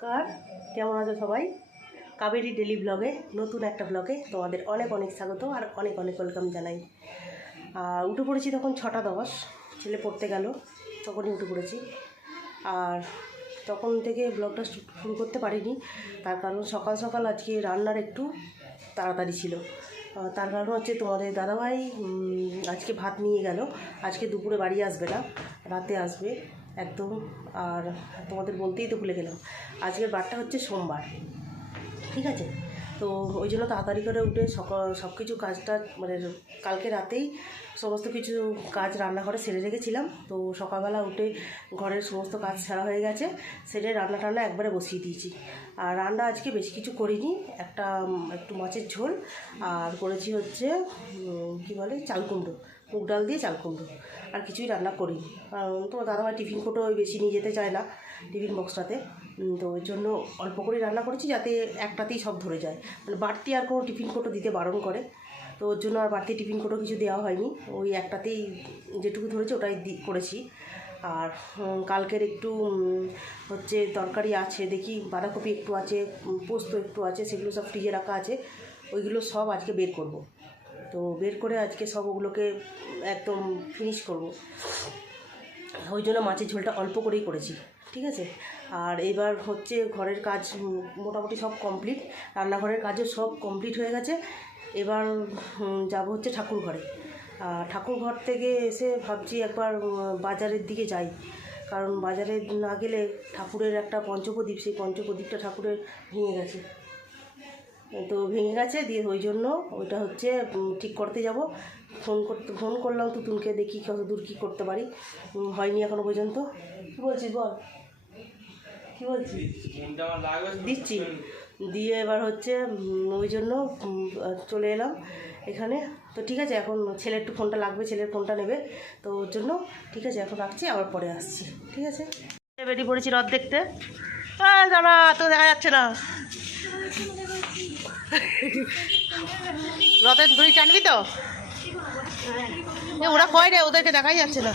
নমস্কার, কেমন আছো সবাই? কাবেরী ডেলি ব্লগে নতুন একটা ব্লগে তোমাদের অনেক অনেক স্বাগত আর অনেক অনেক ওয়েলকাম জানাই। উঠে পড়েছি তখন 6:10, ছেলে পড়তে গেল তখনই উঠে পড়েছি। আর তখন থেকে ব্লগটা শুরু করতে পারিনি, তার কারণ সকাল সকাল আজকে রান্নার একটু তাড়াতাড়ি ছিল। তার কারণ হচ্ছে তোমাদের দাদাভাই আজকে ভাত নিয়ে গেল, আজকে দুপুরে বাড়ি আসবে না, রাতে আসবে একদম। আর তোমাদের বলতেই তো ভুলে গেলাম, আজকের বারটা হচ্ছে সোমবার, ঠিক আছে? তো ওই জন্য তাড়াতাড়ি করে উঠে সব কিছু কাজটা মানে কালকে রাতেই সমস্ত কিছু কাজ রান্নাঘরে সেরে রেখেছিলাম। তো সকালবেলা উঠে ঘরের সমস্ত কাজ সারা হয়ে গেছে, সেরে রান্না টান্না একবারে বসিয়ে দিয়েছি। আর রান্না আজকে বেশি কিছু করিনি, একটু মাছের ঝোল আর করেছি হচ্ছে কী বলে চাল কুমড়ো, মুগ ডাল দিয়ে চাল কুমড়ো, আর কিছুই রান্না করিনি। কারণ তোমার দাদাভাই টিফিন কোটো বেশি নিয়ে যেতে চায় না টিফিন বক্সটাতে, তো ওই জন্য অল্প করে রান্না করেছি যাতে একটাতেই সব ধরে যায়, মানে বাড়তি আর কোনো টিফিন কোটো দিতে বারণ করে, তো ওর জন্য আর বাড়তি টিফিন কোটো কিছু দেওয়া হয়নি, ওই একটাতেই যেটুকু ধরেছে ওটাই করেছি। আর কালকের একটু হচ্ছে তরকারি আছে, দেখি বাঁধাকপি একটু আছে, পোস্ত একটু আছে, সেগুলো সব ফ্রিজে রাখা আছে, ওইগুলো সব আজকে বের করব। তো বের করে আজকে সব ওগুলোকে একদম ফিনিশ করব, ওই জন্য মাছের ঝোলটা অল্প করেই করেছি, ঠিক আছে? আর এবার হচ্ছে ঘরের কাজ মোটামুটি সব কমপ্লিট, রান্নাঘরের কাজও সব কমপ্লিট হয়ে গেছে। এবার যাব হচ্ছে ঠাকুর ঘরে। ঠাকুর ঘর থেকে এসে ভাবছি একবার বাজারের দিকে যাই, কারণ বাজারে না গেলে ঠাকুরের একটা পঞ্চপ্রদীপ, সেই পঞ্চপ্রদীপটা ঠাকুরের ভেঙে গেছে, তো ভেঙে গেছে দিয়ে ওই জন্য ওইটা হচ্ছে ঠিক করতে যাব। ফোন করলাম তুতুনকে, দেখি কত দূর কী করতে পারি, হয়নি এখনো পর্যন্ত। কী বলছিস বল, কী বলছিস? দিচ্ছি দিয়ে এবার হচ্ছে ওই জন্য চলে এলাম এখানে। তো ঠিক আছে, এখন ছেলের একটু ফোনটা লাগবে, ছেলের ফোনটা নেবে, তো ওর জন্য ঠিক আছে এখন রাখছি, আবার পরে আসছি, ঠিক আছে? বেরিয়ে পড়েছি রথ দেখতে। জানা তো দেখা যাচ্ছে না, রথের দড়ি টানবি তো? ওরা কয় রে, ওদেরকে দেখাই যাচ্ছে না।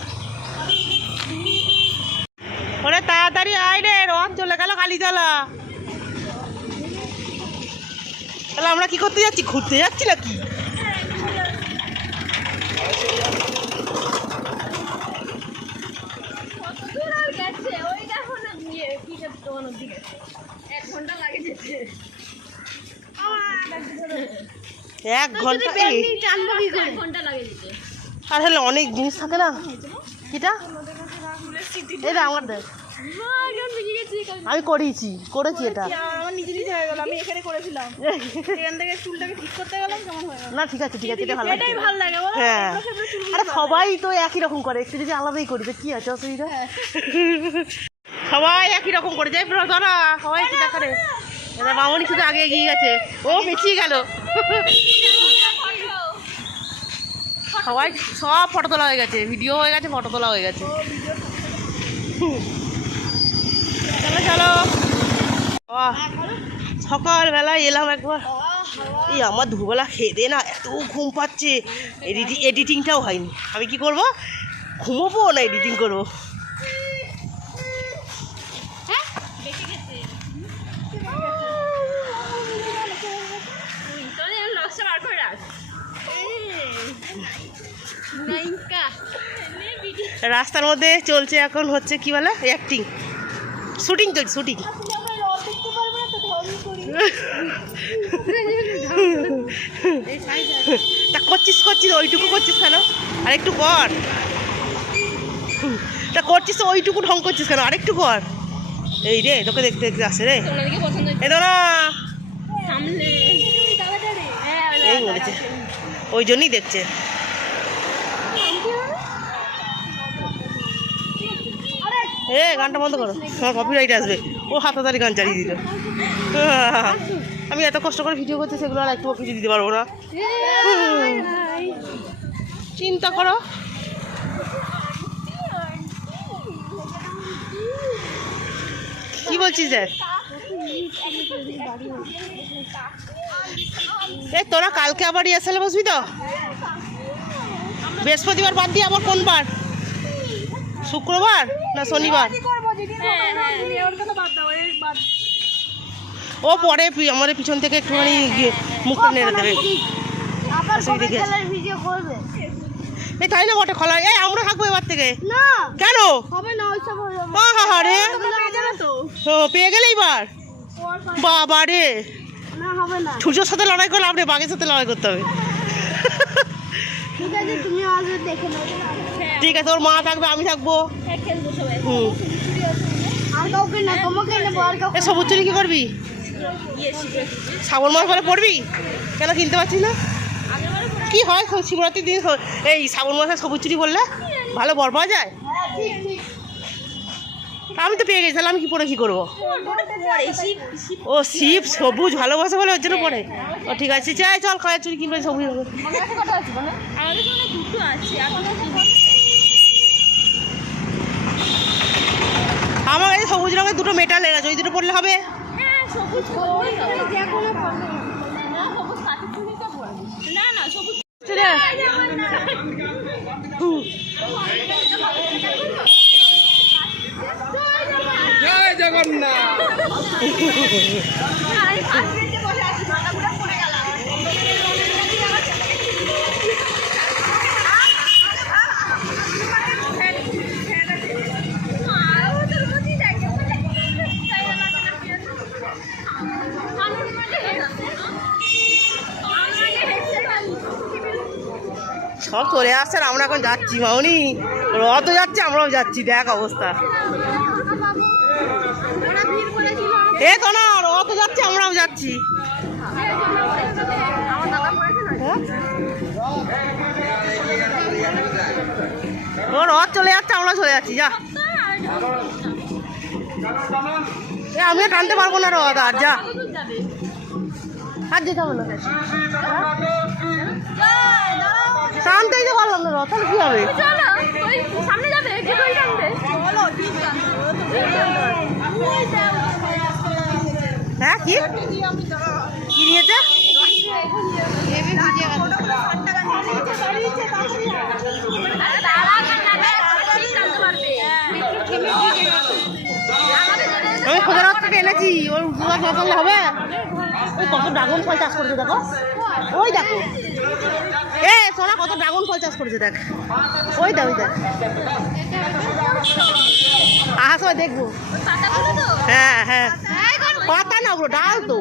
ওরে তাড়াতাড়ি আয় রে, রথ চলে গেল কালীতলা। তাহলে আমরা কি করতে যাচ্ছি, ঘুরতে যাচ্ছি নাকি? এক ঘন্টা আর হলে অনেক জিনিস থাকে না। কিটা এটা আমার দেখ, আমি করেছি এটা না, ঠিক আছে এটা ভালো লাগে। হ্যাঁ, আরে সবাই তো একই রকম করে, একটু যদি আলাদাই করি তো কি আছে অসুবিধা? সবাই একই রকম করে যায়, ধরা সবাই একটু দেখা রে। মামনি শুধু আগে এগিয়ে গেছে, ও পেছিয়ে গেল। সবাই সব ফটো তোলা হয়ে গেছে, ভিডিও হয়ে গেছে, ফটো তোলা হয়ে গেছে। চলো সকালবেলায় এলাম একবার, এই আমার দুপুরবেলা খেয়ে দে না, এত ঘুম পাচ্ছে, এডিটিংটাও হয়নি। আমি কি করব, ঘুমোবো না এডিটিং করবো? রাস্তার মধ্যে চলছে এখন হচ্ছে কি বলে অ্যাক্টিং, শুটিং চলছে, শুটিং। তা করছিস ওইটুকু করছিস কেন? আর একটু কর, তা করছিস তো ওইটুকু ঢং করছিস কেন? আরেকটু কর। এই রে তোকে দেখতে দেখতে আসে রে, এই তো না এই বলেছে, ওই জন্যই দেখছে। গানটা বন্ধ করো, আমার কপিরাইট আসবে। ও হাতাতারি গান চালিয়ে দিল। আমি এত কষ্ট করে ভিডিও করছি, সেগুলো আর একটু কিছু দিতে পারবো না, চিন্তা করো। কি বলছিস দেখ, এই তোরা কালকে আবার রিহার্সালে বসবি তো? বৃহস্পতিবার বাদ দিয়ে আবার কোন বার, শুক্রবার না শনিবার? ও পরে আমাদের পিছন থেকে একটুখানি মুখটা নেড়ে দেবে। এই তাই না বটে খোলা। এই আমরা থাকবো এবার থেকে। কেন পেয়ে গেলে এবার বাবা রে, সূর্যের সাথে লড়াই করলে আপনি বাঘের সাথে লড়াই করতে হবে। ঠিক আছে, ওর মা থাকবে, আমি থাকবো। সবুজ চুরি কি করবি? শ্রাবণ মাস বলে পড়বি কেন? কিনতে পারছিস না? কি হয় শিবরাত্রির দিন এই শ্রাবণ মাসে সবুজ চুরি বললে ভালো বর পাওয়া যায়? আমি তো পেয়ে গেছি, তাহলে আমি কি পরে কি করবো? ও শিব সবুজ ভালোবাসা বলে ওর জন্য পরে। ও ঠিক আছে, চাই চল কয়েক চুরি কিনবে সবুজ। আমার কাছে সবুজ রঙের দুটো মেটাল লেগেছে, ওই দুটো পরলে হবে? জয় জগন্নাথ। সব চলে আসছে আর আমরা এখন যাচ্ছি মাউনি। রথ যাচ্ছে, আমরাও যাচ্ছি, দেখ অবস্থা। এ তো না, রথ যাচ্ছে আমরাও যাচ্ছি। ও রথ চলে যাচ্ছে, আমরা চলে যাচ্ছি। যা, আমিও টানতে পারবো না রথ। আর যা, আর যেতে হবে না, টানতেই তো পারলাম না রথ, তাহলে কি হবে? হ্যাঁ কি কি নিয়েছে? আমি খোঁজা রাস্তাটা এনেছি, ওর দুবার বদল হবে। ওই কত ড্রাগন ফল চাষ করেছে দেখো, ওই দেখো। এ সোনা কত ড্রাগন ফল চাষ করেছে দেখ, ওই দেখ ওই দেখ। আহা সবাই দেখবো। হ্যাঁ হ্যাঁ, পাতা না ওগুলো ডাল তো।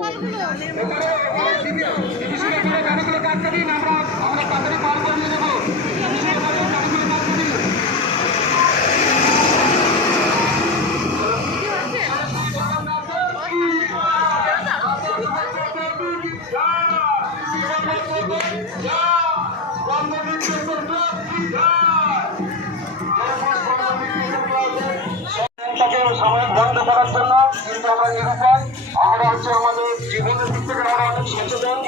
সময় বন্ধ করার জন্য কিন্তু আমরা নিরুপায়। আমরা হচ্ছে আমাদের জীবনের দিক থেকে আমরা অনেক সচেতন।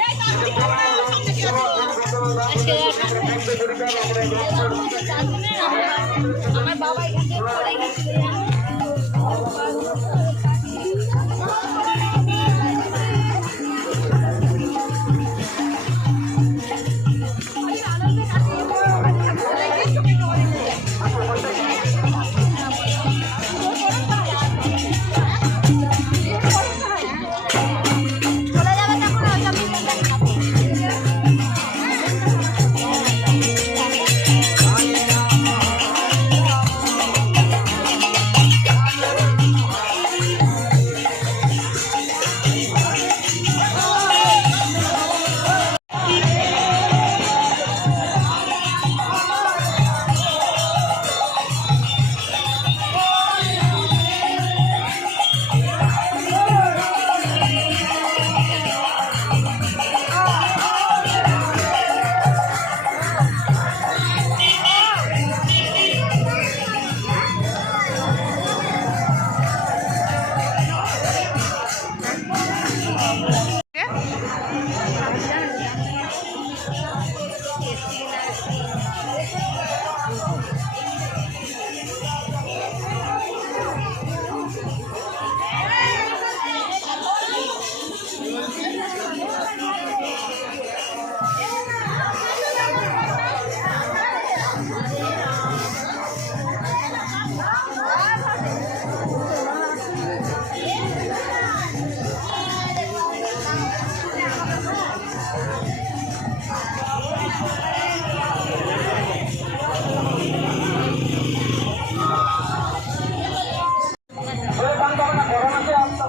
আমার বাবা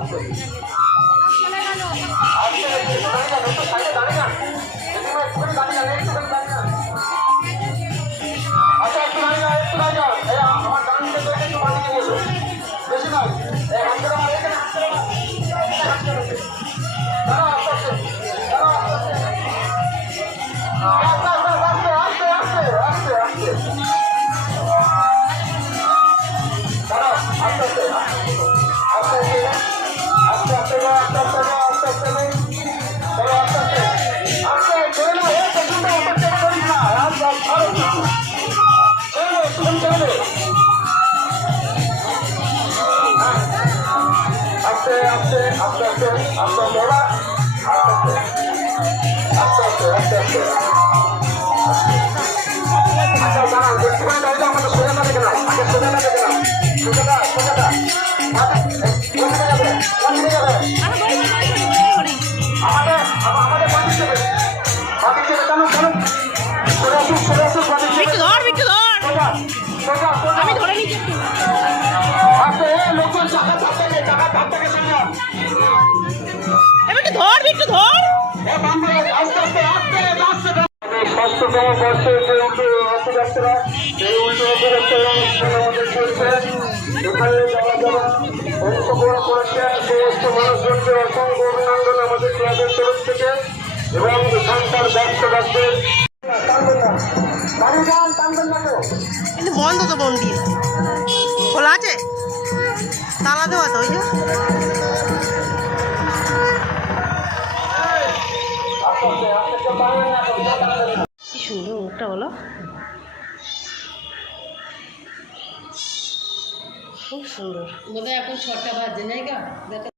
আস্তে আস্তে একটু দাঁড়িয়ে যান, একটু সাইডে দাঁড়িয়ে যান। জেঠিমা একটুখানি দাঁড়িয়ে যান, একটুখানি দাঁড়িয়ে যান। আচ্ছা একটু দাঁড়িয়ে যান, একটু দাঁড়িয়ে যান। এই আমার ডান দিকে তো একটু বাঁদিকে নিয়ে এসো। বেশি নয়, এই হাতটা আমার এখানে হাতটা আমার। দাঁড়াও, আস্তে আস্তে, দাঁড়াও, আস্তে আস্তে। আস্তে আস্তে আস্তে আস্তে আস্তে আস্তে। দাঁড়াও, আস্তে আস্তে, আস্তে আস্তে, আস্তে আস্তে যাও, আস্তে আস্তে যাও, আস্তে আস্তে যাও। চলো আস্তে আস্তে, আস্তে ছেড়ে নাও, এই পেছনটা ওপর থেকে ধরিস না, আস্তে আস্তে, আরো একটু। ছেড়ে দে, একটুখানি ছেড়ে দে। হ্যাঁ। আস্তে আস্তে আস্তে আস্তে আস্তে আস্তে ওরা আস্তে আস্তে আস্তে আস্তে আস্তে আচ্ছা দাঁড়ান একটুখানি দাঁড়িয়ে যাও, আমাদের সোজা না দেখে নাও, আগে সোজা না দেখে নাও, সোজাটা সোজাটা কোনদিকে যাবে কোনদিকে যাবে আমাদের আমাদের বাদিক যাবে কেন কেন সোজা আসুক সোজা আসুক বাদিক যাবে সোজা সোজা সোজা আমি ধরে নিচ্ছি একটু। আস্তে লোকজন চাকা ধার থেকে সরে যান। এবার একটু ধর একটু ধর। স্বাস্থ্যতম বর্ষে যে অর্থযাত্রা এই অর্থযাত্রা অনুষ্ঠান আমাদের চলছে। এখানে যারা যারা অংশগ্রহণ করেছেন সমস্ত মানুষজনকে অসংখ্য অভিনন্দন আমাদের ক্লাবের তরফ থেকে এবং এখানকার ব্যবসাদারদের। টানবেন না, বাড়ি যান, টানবেন না কেউ। কিন্তু বন্ধ তো মন্দির, খোলা আছে, তালা দেওয়া তো ওই যে। আস্তে আস্তে আস্তে কেউ টানবেন না, কেউ টানবেন না। কি সুন্দর মুখটা বলো, খুব সুন্দর। বোধহয় এখন 6টা বাজে, নাই গা?